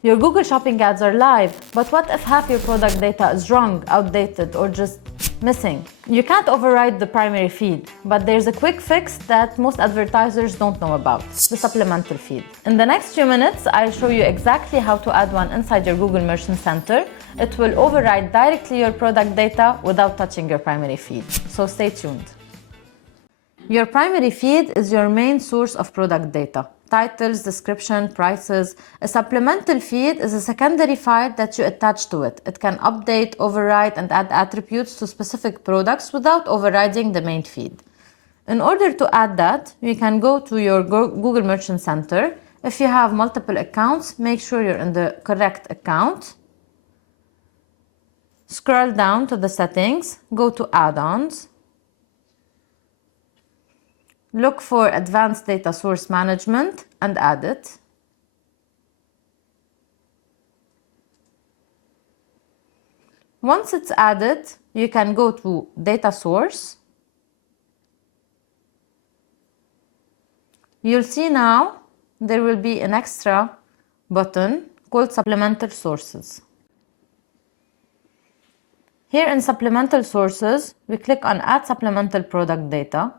Your Google Shopping ads are live, but what if half your product data is wrong, outdated, or just missing? You can't override the primary feed, but there's a quick fix that most advertisers don't know about: the supplemental feed. In the next few minutes, I'll show you exactly how to add one inside your Google Merchant Center. It will override directly your product data without touching your primary feed, so stay tuned. Your primary feed is your main source of product data: titles, description, prices. A supplemental feed is a secondary file that you attach to it. It can update, override, and add attributes to specific products without overriding the main feed. In order to add that, you can go to your Google Merchant Center. If you have multiple accounts, make sure you're in the correct account. Scroll down to the settings, go to Add-ons. Look for Advanced Data Source Management and add it. Once it's added, you can go to Data Source. You'll see now there will be an extra button called Supplemental Sources. Here in Supplemental Sources, we click on Add Supplemental Product Data.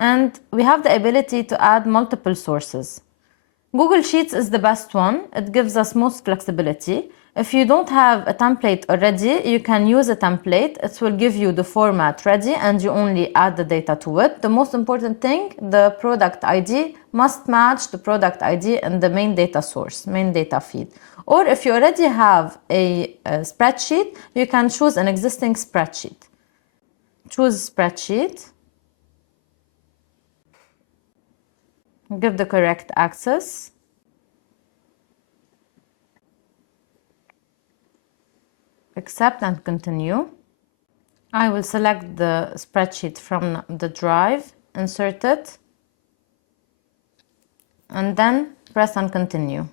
And we have the ability to add multiple sources. Google Sheets is the best one. It gives us most flexibility. If you don't have a template already, you can use a template. It will give you the format ready and you only add the data to it. The most important thing, the product ID must match the product ID in the main data source, main data feed. Or if you already have a spreadsheet, you can choose an existing spreadsheet. Choose spreadsheet. Give the correct access. Accept and continue. I will select the spreadsheet from the drive, insert it, and then press on continue.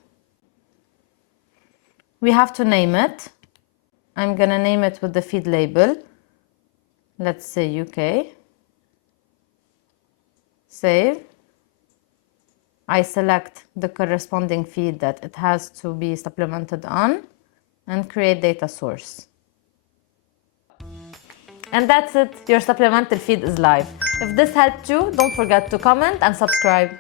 We have to name it. I'm gonna name it with the feed label. Let's say UK. Save. I select the corresponding feed that it has to be supplemented on and create data source. And that's it, your supplemental feed is live. If this helped you, don't forget to comment and subscribe.